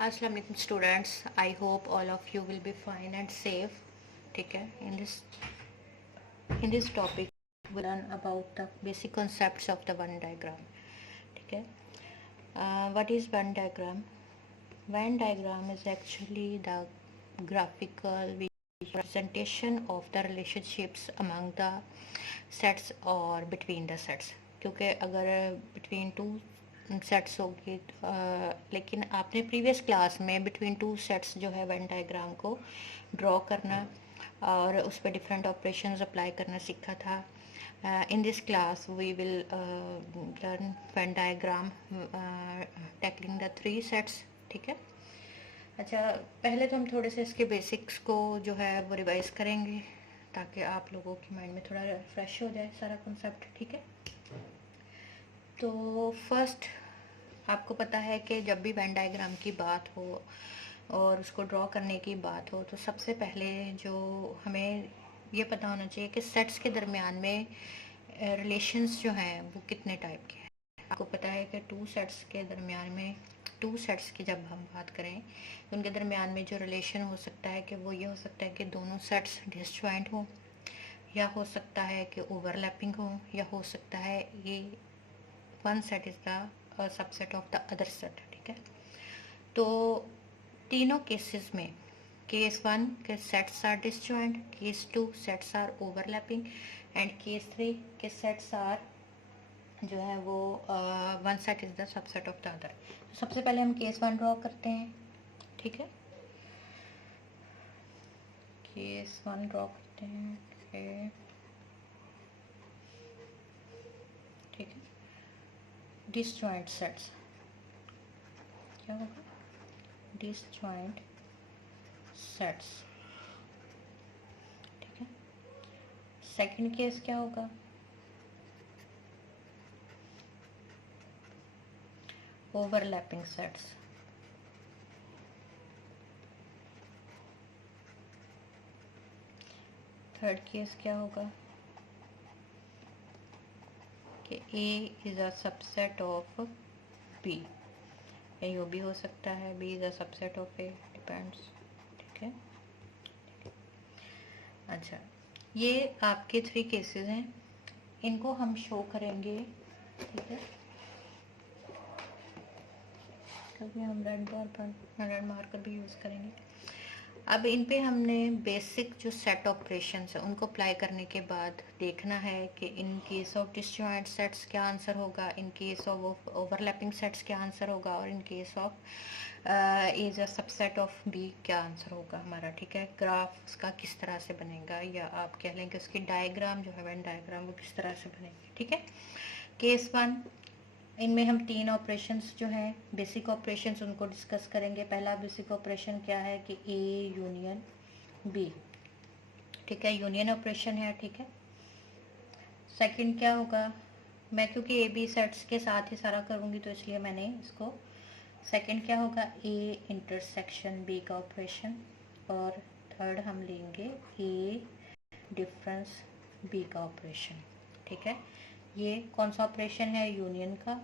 अस्सलाम वालेकुम students, I hope all of you will be fine and safe. ठीक है, in this topic we learn about the basic concepts of the Venn diagram. ठीक है, what is Venn diagram? Venn diagram is actually the graphical representation of the relationships among the sets or between the sets. क्योंकि अगर between two sets होगी, लेकिन आपने previous class में between two sets जो है वेन डायग्राम को draw करना और उस पर डिफरेंट ऑपरेशंस अप्लाई करना सीखा था. In this class we will learn Venn diagram tackling the three sets. ठीक है. अच्छा, पहले तो हम थोड़े से इसके बेसिक्स को जो है वो रिवाइज करेंगे ताकि आप लोगों के माइंड में थोड़ा फ्रेश हो जाए सारा कॉन्सेप्ट. ठीक है, तो फर्स्ट आपको पता है कि जब भी वेन डायग्राम की बात हो और उसको ड्रॉ करने की बात हो तो सबसे पहले जो हमें ये पता होना चाहिए कि सेट्स के दरमियान में रिलेशंस जो हैं वो कितने टाइप के हैं. आपको पता है कि टू सेट्स के दरमियान में, टू सेट्स की जब हम बात करें तो उनके दरमियान में जो रिलेशन हो सकता है कि वो ये हो सकता है कि दोनों सेट्स डिसजॉइंट हो, या हो सकता है कि ओवरलैपिंग हो, या हो सकता है ये one set is the subset of the other set. ठीक है, तो तीनों केसेस में केस वन के sets are disjoint, case two sets are overlapping and case three के सेट्स आर जो है वो one set is the subset of the other. सबसे पहले हम केस वन ड्रॉ करते हैं. ठीक है, केस वन ड्रॉ करते हैं. ठीक है, डिसजॉइंट सेट्स क्या होगा? Disjoint sets. ठीक है, सेकंड केस क्या होगा? Overlapping sets. थर्ड केस क्या होगा कि A is a subset of B. यो भी हो सकता है, B is a subset of A, depends. ठीक है, अच्छा, ये आपके थ्री केसेस हैं, इनको हम शो करेंगे. ठीक है, कभी हम रेड मार्कर भी यूज़ करेंगे. अब इन पे हमने बेसिक जो सेट ऑपरेशंस है उनको अप्लाई करने के बाद देखना है कि in case of disjoint sets क्या आंसर होगा, in case of overlapping sets क्या आंसर होगा, और in case of is a subset of B क्या आंसर होगा हमारा. ठीक है, ग्राफ उसका किस तरह से बनेगा, या आप कह लें कि उसकी डायग्राम जो है वेन डायग्राम वो किस तरह से बनेगी. ठीक है, केस वन, इनमें हम तीन ऑपरेशंस जो हैं बेसिक ऑपरेशंस उनको डिस्कस करेंगे. पहला बेसिक ऑपरेशन क्या है कि ए यूनियन बी. ठीक है, यूनियन ऑपरेशन है. ठीक है, सेकंड क्या होगा? मैं क्योंकि ए बी सेट्स के साथ ही सारा करूँगी तो इसलिए मैंने इसको सेकंड क्या होगा? ए इंटरसेक्शन बी का ऑपरेशन. और थर्ड हम लेंगे ए डिफरेंस बी का ऑपरेशन. ठीक है, ये कौन सा ऑपरेशन है? यूनियन का.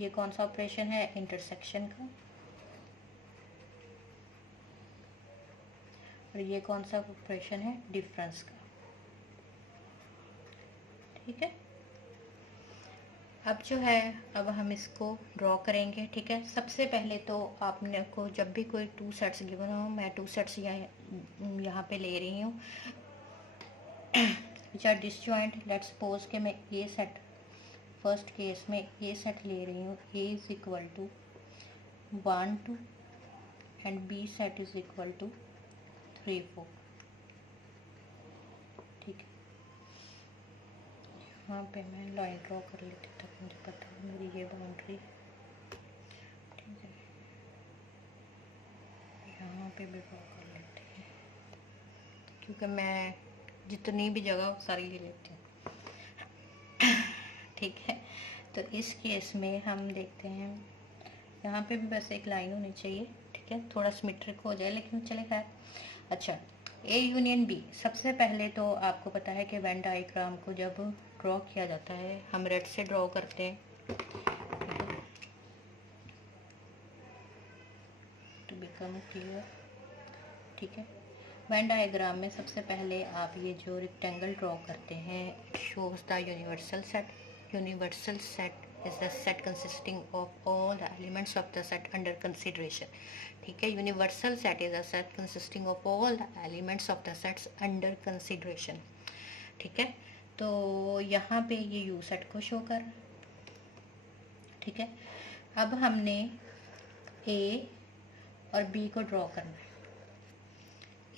ये कौन सा ऑपरेशन है? इंटरसेक्शन का. और ये कौन सा ऑपरेशन है? डिफरेंस का. ठीक है, अब जो है अब हम इसको ड्रॉ करेंगे. ठीक है, सबसे पहले तो आपने को जब भी कोई टू सेट्स गिवन हो, मैं टू सेट्स यहाँ पे ले रही हूँ which are disjoint. Let's suppose कि मैं ए सेट, फर्स्ट केस में ए सेट ले रही हूँ. A is equal to 1 2 and B set is equal to 3 4. ठीक है, यहाँ पे मैं लाइन ड्रॉ कर लेती तब मुझे पता है मेरी ये बाउंड्री. ठीक है, यहाँ पे भी ड्रॉ कर लेते हैं क्योंकि मैं जितनी भी जगह सारी ले लेती हूँ. ठीक है, तो इस केस में हम देखते हैं यहाँ पे भी बस एक लाइन होनी चाहिए. ठीक है, थोड़ा सिमेट्रिक हो जाए लेकिन चलेगा. अच्छा, ए यूनियन बी. सबसे पहले तो आपको पता है कि वेन डायग्राम को जब ड्रॉ किया जाता है हम रेड से ड्रॉ करते हैं. Become clear. ठीक है, वेन डायग्राम में सबसे पहले आप ये जो रेक्टेंगल ड्रॉ करते हैं, it shows the universal set. Universal set is the set consisting of all the elements of the set under consideration. ठीक है, universal set is a set consisting of all the elements of the sets under consideration. ठीक है, तो यहाँ पे ये you set को show कर। ठीक है, अब हमने ए और बी को ड्रॉ करना है।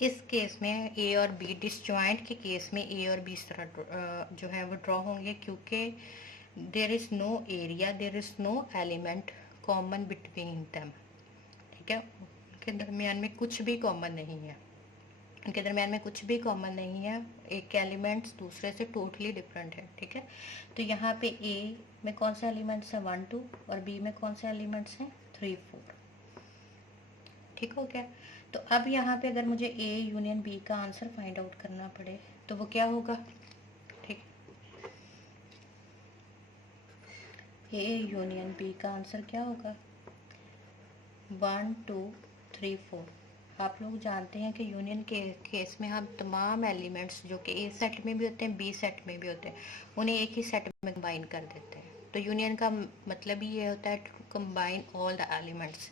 इस केस में ए और बी, डिसजॉइंट के केस में ए और बी इस तरह जो है वो ड्रॉ होंगे, क्योंकि there is no area, there is no element common between them. ठीक है, उनके दरमियान में कुछ भी कॉमन नहीं है, उनके दरमियान में कुछ भी कॉमन नहीं है, एक एलिमेंट्स दूसरे से टोटली डिफरेंट है। ठीक है, तो यहाँ पे ए में कौन से एलिमेंट्स हैं 1 2 और बी में कौन से एलिमेंट्स हैं 3 4। ठीक हो गया। तो अब यहाँ पे अगर मुझे ए यूनियन बी का आंसर फाइंड आउट करना पड़े तो वो क्या होगा। ठीक, ए यूनियन बी का आंसर क्या होगा 1 2 3 4। आप लोग जानते हैं कि यूनियन के केस में हम तमाम एलिमेंट्स जो कि ए सेट में भी होते हैं बी सेट में भी होते हैं उन्हें एक ही सेट में कंबाइन कर देते हैं। तो यूनियन का मतलब ही ये होता है to combine all the elements.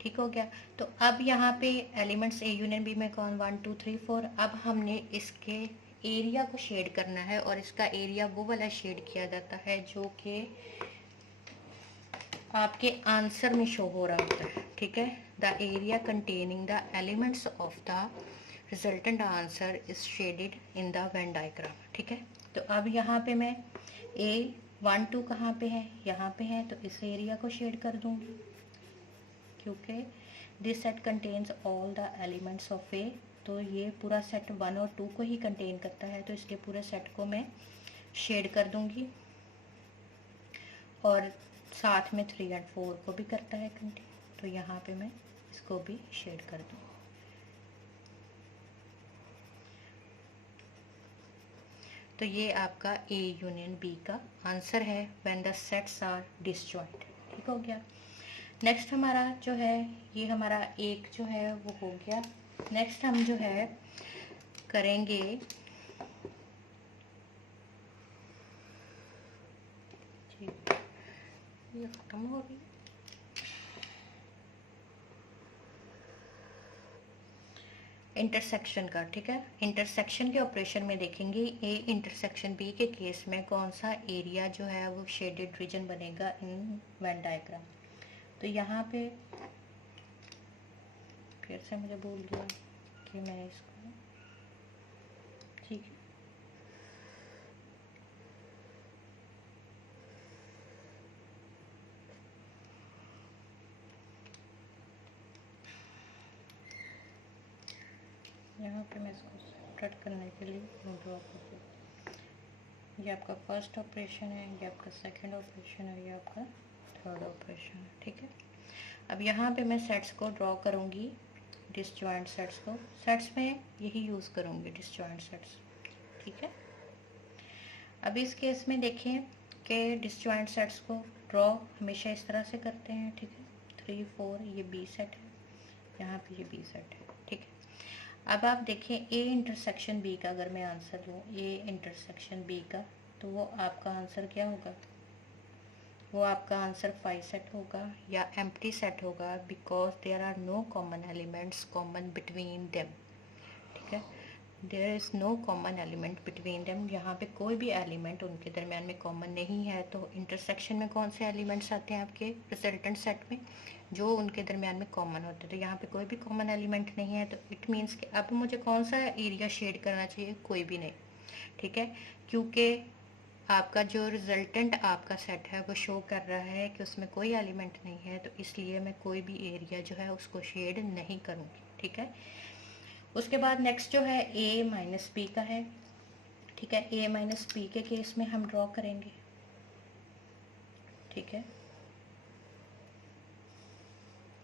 ठीक हो गया। तो अब यहाँ पे एलिमेंट्स ए यूनियन बी में कौन 1 2 3 4। अब हमने इसके एरिया को शेड करना है और इसका एरिया वो वाला शेड किया जाता है जो कि आपके आंसर में शो हो रहा होता है। ठीक है, the area containing the elements of the resultant answer is shaded in the Venn diagram. ठीक है, तो अब यहाँ पे मैं ए 1 2 कहाँ पे है, यहाँ पे है, तो इस एरिया को शेड कर दूंगी क्योंकि this set contains all the elements of A. तो ये पूरा सेट 1 और 2 को ही कंटेन करता है, तो इसके पूरे सेट को मैं शेड कर दूंगी और साथ में 3 और 4 को भी करता है कंटेन, तो यहाँ पे मैं इसको भी शेड कर दूँ। तो ये आपका ए यूनियन बी का आंसर है when the sets are disjoint. ठीक हो गया। नेक्स्ट हमारा जो है ये हमारा एक जो है वो हो गया। नेक्स्ट हम जो है करेंगे ये खत्म हो रही इंटरसेक्शन का। ठीक है, इंटरसेक्शन के ऑपरेशन में देखेंगे ए इंटरसेक्शन बी के केस में कौन सा एरिया जो है वो शेडेड रीजन बनेगा इन वेन डायग्राम। तो यहाँ पे फिर से मुझे भूल गया कि मैं इसको ठीक है यहाँ पे मैं इसको स्टार्ट करने के लिए ड्रॉ करती हूँ। ये आपका फर्स्ट ऑपरेशन है, ये आपका सेकंड ऑपरेशन है, ये आपका थर्ड ऑपरेशन है। ठीक है, अब यहाँ पे मैं सेट्स को ड्रॉ करूँगी, डिसजॉइंट सेट्स को। सेट्स में यही यूज़ करूँगी डिसजॉइंट सेट्स। ठीक है, अब इस केस में देखें कि डिसजॉइंट सेट्स को ड्रॉ हमेशा इस तरह से करते हैं। ठीक है, 3 4 ये बी सेट है, यहाँ पे ये बी सेट है। ठीक है, अब आप देखें ए इंटरसेक्शन बी का अगर मैं आंसर दूँ ए इंटरसेक्शन बी का, तो वो आपका आंसर क्या होगा, वो आपका आंसर 5 सेट होगा या एम्प्टी सेट होगा, because there are no common elements common between them. ठीक है, there is no common element between them, यहाँ पे कोई भी एलिमेंट उनके दरमियान में कॉमन नहीं है। तो इंटरसेक्शन में कौन से एलिमेंट्स आते हैं आपके रिजल्टेंट सेट में जो उनके दरमियान में कॉमन होते हैं, तो यहाँ पे कोई भी कॉमन एलिमेंट नहीं है। तो इट मीन्स कि अब मुझे कौन सा एरिया शेड करना चाहिए, कोई भी नहीं। ठीक है, क्योंकि आपका जो रिजल्टेंट आपका सेट है वो शो कर रहा है कि उसमें कोई एलिमेंट नहीं है, तो इसलिए मैं कोई भी एरिया जो है उसको शेड नहीं करूँगी। ठीक है, उसके बाद नेक्स्ट जो है ए माइनस बी का है। ठीक है, ए माइनस बी के केस में हम ड्रॉ करेंगे। ठीक है,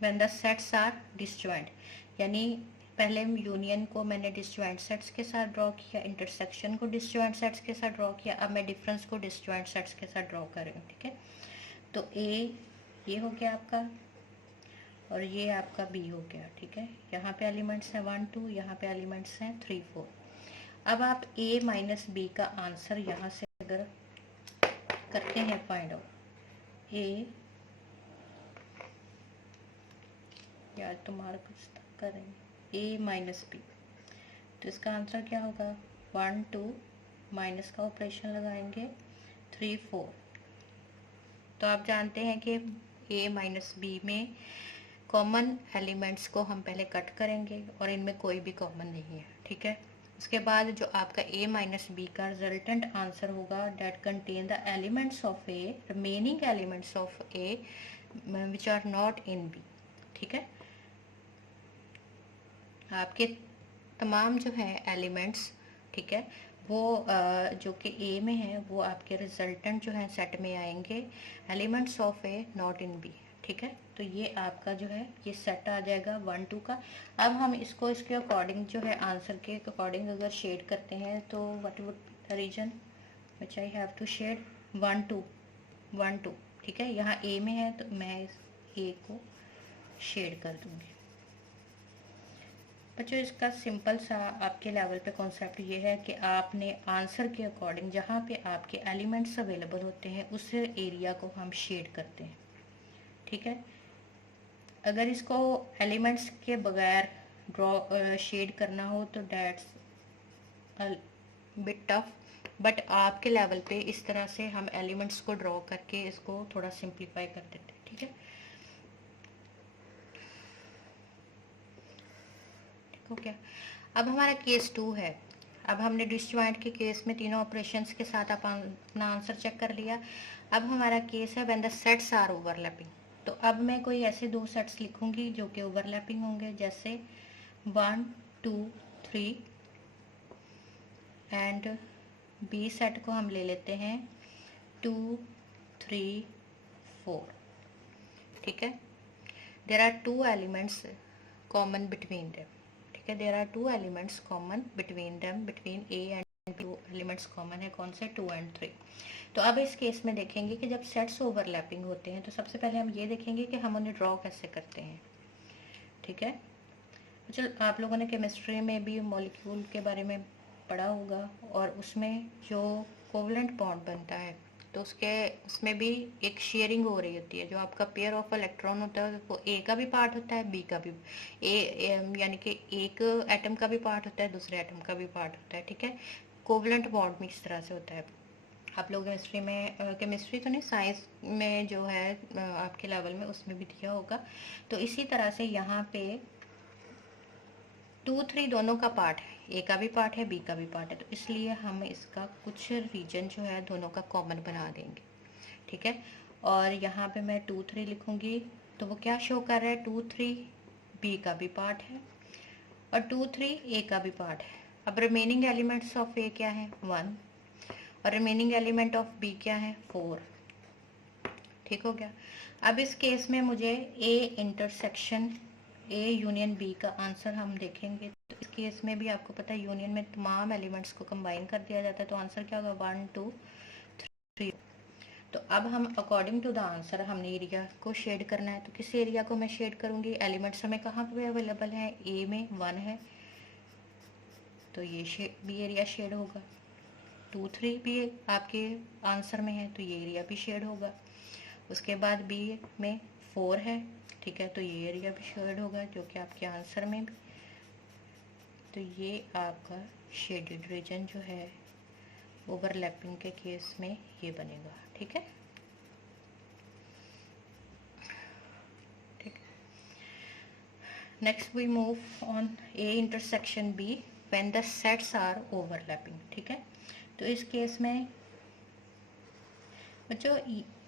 when the sets are disjoint, यानी पहले यूनियन को मैंने डिसजॉइंट सेट्स के साथ ड्रॉ किया, इंटरसेक्शन को डिसजॉइंट सेट्स के साथ ड्रॉ किया, अब मैं डिफरेंस को डिसजॉइंट सेट्स के साथ ड्रॉ कर रही हूँ। ठीक है, तो ए ये हो गया आपका और ये आपका बी हो गया, ठीक है। यहाँ पे एलिमेंट्स हैं 1 2, यहाँ पे एलिमेंट्स हैं 3 4। अब आप ए माइनस बी का आंसर यहाँ से अगर करते हैं फाइंड आउट, ए यार तुम्हारा कुछ करेंगे ए माइनस बी, तो इसका आंसर क्या होगा 1 2, माइनस का ऑपरेशन लगाएंगे 3 4। तो आप जानते हैं कि ए माइनस बी में कॉमन एलिमेंट्स को हम पहले कट करेंगे और इनमें कोई भी कॉमन नहीं है, ठीक है। उसके बाद जो आपका a माइनस बी का रिजल्टेंट आंसर होगा that contain the elements of A, remaining elements of A which are not in B, ठीक है। आपके तमाम जो है एलिमेंट्स, ठीक है, वो जो कि ए में है वो आपके रिजल्टेंट जो है सेट में आएंगे elements of A not in B, ठीक है। तो ये आपका जो है ये सेट आ जाएगा 1 2 का। अब हम इसको इसके अकॉर्डिंग जो है आंसर के अकॉर्डिंग अगर शेड करते हैं तो what would the region which I have to shade 1 2 1 2, ठीक है। यहाँ ए में है तो मैं इस ए को शेड कर दूंगी। बच्चों इसका सिंपल सा आपके लेवल पे कॉन्सेप्ट ये है कि आपने आंसर के अकॉर्डिंग जहाँ पे आपके एलिमेंट्स अवेलेबल होते हैं उस एरिया को हम शेड करते हैं, ठीक है। अगर इसको एलिमेंट्स के बगैर ड्रॉ शेड करना हो तो डेट्स बिट टफ, बट आपके लेवल पे इस तरह से हम एलिमेंट्स को ड्रॉ करके इसको थोड़ा सिंप्लीफाई कर देते हैं, ठीक है। ठीक हो क्या। अब हमारा केस 2 है। अब हमने डिसजॉइंट के केस में तीनों ऑपरेशंस के साथ अपना आंसर चेक कर लिया। अब हमारा केस है when the sets are overlapping. तो अब मैं कोई ऐसे दो सेट्स लिखूंगी जो कि ओवरलैपिंग होंगे, जैसे 1 2 3 एंड बी सेट को हम ले लेते हैं 2 3 4, ठीक है। There are two elements common between them, ठीक है। There are two elements common between them, between A and B elements common है कौन से 2 और 3। तो अब इस केस में देखेंगे कि जब सेट्स ओवरलैपिंग होते हैं तो सबसे पहले हम ये देखेंगे कि हम उन्हें ड्रॉ कैसे करते हैं, ठीक है। चल आप लोगों ने केमिस्ट्री में भी मॉलिक्यूल के बारे में पढ़ा होगा और उसमें जो कोवलेंट बॉन्ड बनता है तो उसमें भी एक शेयरिंग हो रही होती है। जो आपका पेयर ऑफ इलेक्ट्रॉन होता है वो ए का भी पार्ट होता है, बी का भी, यानी कि एक एटम का भी पार्ट होता है, दूसरे एटम का भी पार्ट होता है, ठीक है। कोवलेंट बॉन्ड में इस तरह से होता है। आप लोग केमिस्ट्री में केमिस्ट्री तो नहीं, साइंस में जो है आपके लेवल में उसमें भी दिया होगा। तो इसी तरह से यहाँ पे 2 3 दोनों का पार्ट है, ए का भी पार्ट है, बी का भी पार्ट है, तो इसलिए हम इसका कुछ रीजन जो है दोनों का कॉमन बना देंगे, ठीक है। और यहाँ पे मैं 2 3 लिखूंगी तो वो क्या शो कर रहा है 2 3 बी का भी पार्ट है और 2 3 ए का भी पार्ट है। अब रिमेनिंग एलिमेंट्स ऑफ ए क्या है 1 और रिमेनिंग एलिमेंट ऑफ बी क्या है 4, ठीक हो गया। अब इस केस में मुझे A intersection A union B का आंसर हम देखेंगे। तो इस केस में भी आपको पता है यूनियन में तमाम एलिमेंट्स को कंबाइन कर दिया जाता है, तो आंसर क्या होगा 1 2 3। तो अब हम अकॉर्डिंग टू द आंसर हमने एरिया को शेड करना है। तो किस एरिया को मैं शेड करूंगी, एलिमेंट्स हमें कहाँ पे अवेलेबल है, ए में 1 है तो ये बी एरिया शेड होगा, 2 3 भी आपके आंसर में है तो ये एरिया भी शेड होगा। उसके बाद बी में 4 है, ठीक है, तो ये एरिया भी शेड होगा जो कि आपके आंसर में भी। तो ये आपका शेडेड रीजन जो है ओवरलैपिंग के केस में ये बनेगा, ठीक है। ठीक, next we move on A intersection B when the sets are overlapping, ठीक है। तो इस केस में बच्चों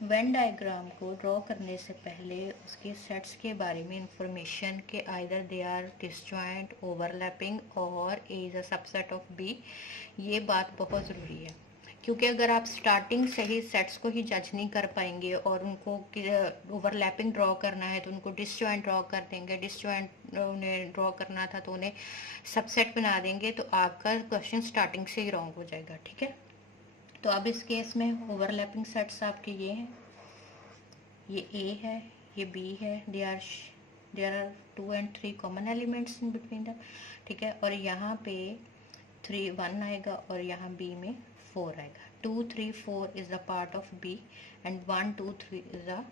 वेन डायग्राम को ड्रॉ करने से पहले उसके सेट्स के बारे में इंफॉर्मेशन के either they are disjoint, overlapping और A is a subset of B, ये बात बहुत ज़रूरी है। क्योंकि अगर आप स्टार्टिंग से ही सेट्स को ही जज नहीं कर पाएंगे और उनको ओवरलैपिंग ड्रॉ करना है तो उनको डिसजॉइंट ड्रॉ कर देंगे, डिसजॉइंट उन्हें ड्रॉ करना था तो उन्हें सबसेट बना देंगे, तो आपका क्वेश्चन स्टार्टिंग से ही रॉन्ग हो जाएगा, ठीक है। तो अब इस केस में ओवरलैपिंग सेट्स आपके ये हैं, ये ए है, ये बी है, they are there are 2 and 3 common elements in between the, ठीक है। और यहाँ पे 1 आएगा और यहाँ बी में 4 आएगा। 2 3 4 is the part of B and 1 2 3 is the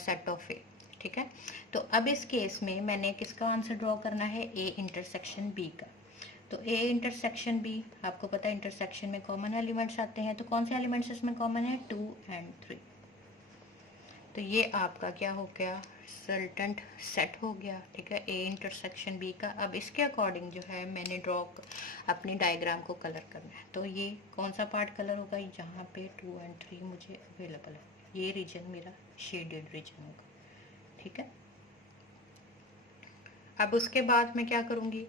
set of A, ठीक है। तो अब इस केस में मैंने किसका आंसर ड्रॉ करना है, ए इंटरसेक्शन बी का। तो ए इंटरसेक्शन बी, आपको पता है इंटरसेक्शन में कॉमन एलिमेंट्स आते हैं, तो कौन से एलिमेंट्स इसमें कॉमन है, 2 and 3। तो ये आपका क्या हो गया, रिजल्टेंट सेट हो गया, ठीक है, ए इंटरसेक्शन बी का। अब इसके अकॉर्डिंग जो है मैंने ड्रॉ अपनी डायग्राम को कलर करना है। तो ये कौन सा पार्ट कलर होगा, जहाँ पे 2 and 3 मुझे अवेलेबल है, ये रीजन मेरा शेडेड रीजन होगा, ठीक है। अब उसके बाद मैं क्या करूँगी,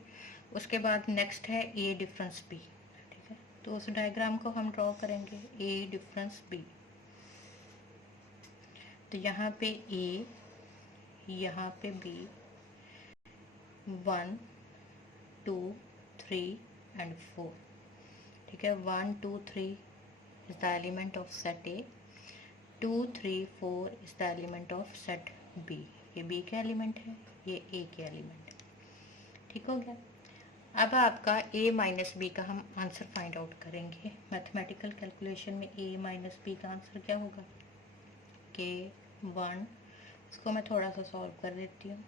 उसके बाद नेक्स्ट है ए डिफरेंस बी, ठीक है। तो उस डायग्राम को हम ड्रॉ करेंगे, ए डिफरेंस बी। तो यहाँ पे ए, यहाँ पे बी, 1 2 3 and 4, ठीक है। 1 2 3 is the element of set A, 2 3 4 is the element of set B. ये बी के एलिमेंट है, ये ए के एलिमेंट है, ठीक हो गया। अब आपका a माइनस बी का हम आंसर फाइंड आउट करेंगे। मैथमेटिकल कैलकुलेशन में a माइनस बी का आंसर क्या होगा, के 1, इसको मैं थोड़ा सा सॉल्व कर देती हूँ,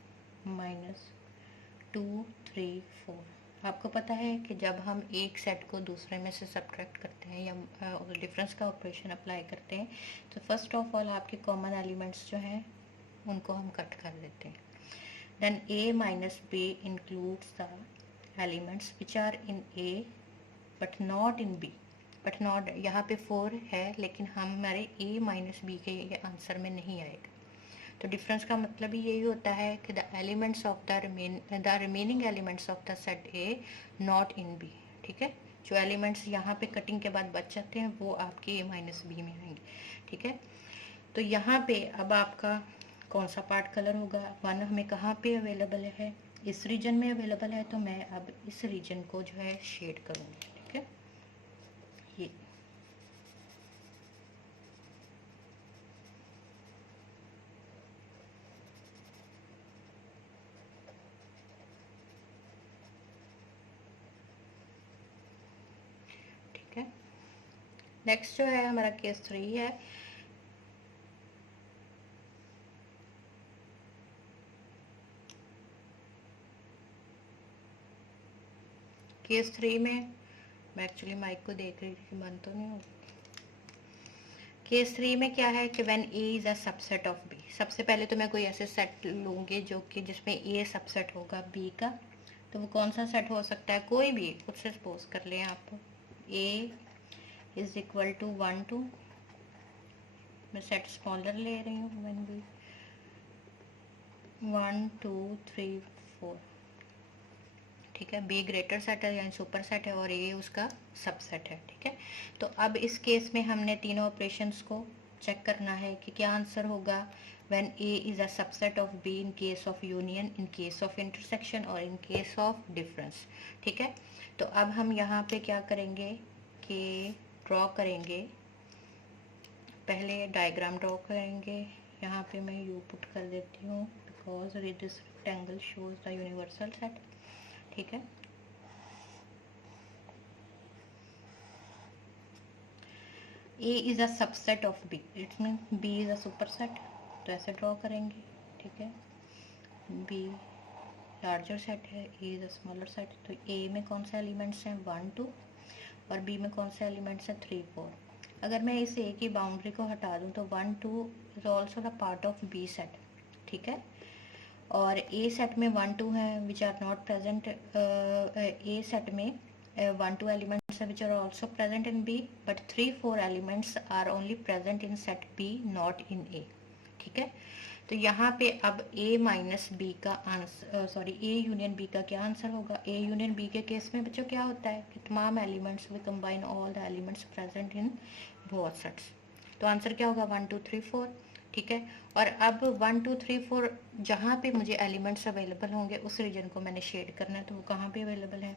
-2 3 4। आपको पता है कि जब हम एक सेट को दूसरे में से सब्ट्रैक्ट करते हैं या डिफरेंस का ऑपरेशन अप्लाई करते हैं, तो फर्स्ट ऑफ ऑल आपके कॉमन एलिमेंट्स जो हैं उनको हम कट कर देते हैं। Then a minus B includes the elements which are in A but not in B, but not, यहाँ पे 4 है लेकिन हमारे a माइनस बी के ये आंसर में नहीं आएगा। तो डिफरेंस का मतलब ही यही होता है कि the elements of the remaining elements of the set A not in B, ठीक है। जो एलिमेंट्स यहाँ पे कटिंग के बाद बच जाते हैं वो आपके a माइनस बी में आएंगे, ठीक है। तो यहाँ पे अब आपका कौन सा पार्ट कलर होगा, 1 हमें कहाँ पे अवेलेबल है, इस रीजन में अवेलेबल है। तो मैं अब इस रीजन को जो है शेड करूँगी, ठीक है, ये। ठीक है, नेक्स्ट जो है हमारा केस 3 है। केस 3 में मैं एक्चुअली माइक को देख रही थी कि बंद तो नहीं होगा। केस 3 में क्या है कि when A is a subset of B. सबसे पहले तो मैं कोई ऐसे सेट लूँगी जो कि जिसमें ए सबसेट होगा बी का। तो वो कौन सा सेट हो सकता है, कोई भी, खुद से सपोज कर लें आप, ए इज इक्वल टू 1 2, मैं सेट स्मॉलर ले रही हूँ, व्हेन बी 1 2 3 4, ठीक है। बी ग्रेटर सेट है यानी सुपर सेट है और ए उसका सबसेट है, ठीक है। तो अब इस केस में हमने तीनों ऑपरेशंस को चेक करना है कि क्या आंसर होगा when A is a subset of be in case of union, in case of intersection और इन केस ऑफ डिफरेंस, ठीक है। तो अब हम यहाँ पे क्या करेंगे कि ड्रॉ करेंगे, पहले डायग्राम ड्रॉ करेंगे। यहाँ पे मैं यू पुट कर देती हूँ because this rectangle shows the universal set, ठीक है। A is a subset of B, it mean B is a super set. तो ऐसे ड्रॉ करेंगे, ठीक है। B लार्जर सेट है, A is a smaller set. तो A में कौन से एलिमेंट्स हैं, 1 2, और B में कौन से एलिमेंट्स हैं, 3 4। अगर मैं इस A की बाउंड्री को हटा दूँ तो 1 2 is also the part of B set, ठीक है। और A सेट में 1 2 है which are not present, A set में 1 2 elements which are also present in B, but 3 4 elements are only present in set B, not in A, ठीक है। तो यहाँ पे अब A माइनस बी का answer, sorry A union B का क्या आंसर होगा। A यूनियन B के केस में बच्चों क्या होता है कि तमाम elements we combine all the elements present in both sets. तो आंसर क्या होगा, 1 2 3 4, ठीक है। और अब 1 2 3 4 जहाँ पे मुझे एलिमेंट्स अवेलेबल होंगे उस रीजन को मैंने शेड करना है। तो वो कहाँ पे अवेलेबल है,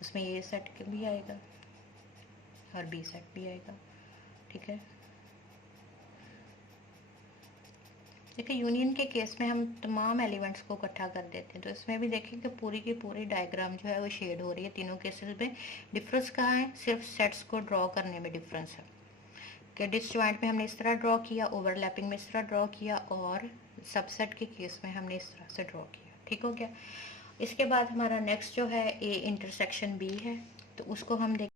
उसमें ए सेट भी आएगा और बी सेट भी आएगा, ठीक है। देखिए यूनियन के केस में हम तमाम एलिमेंट्स को इकट्ठा कर देते हैं, तो इसमें भी देखें कि पूरी की पूरी डायग्राम जो है वो शेड हो रही है। तीनों केसेस में डिफरेंस कहाँ है, सिर्फ सेट्स को ड्रॉ करने में डिफरेंस है कि डिसजॉइंट में हमने इस तरह ड्रॉ किया, ओवरलैपिंग में इस तरह ड्रॉ किया, और सबसेट के केस में हमने इस तरह से ड्रॉ किया। ठीक हो गया। इसके बाद हमारा नेक्स्ट जो है ए इंटरसेक्शन बी है, तो उसको हम देख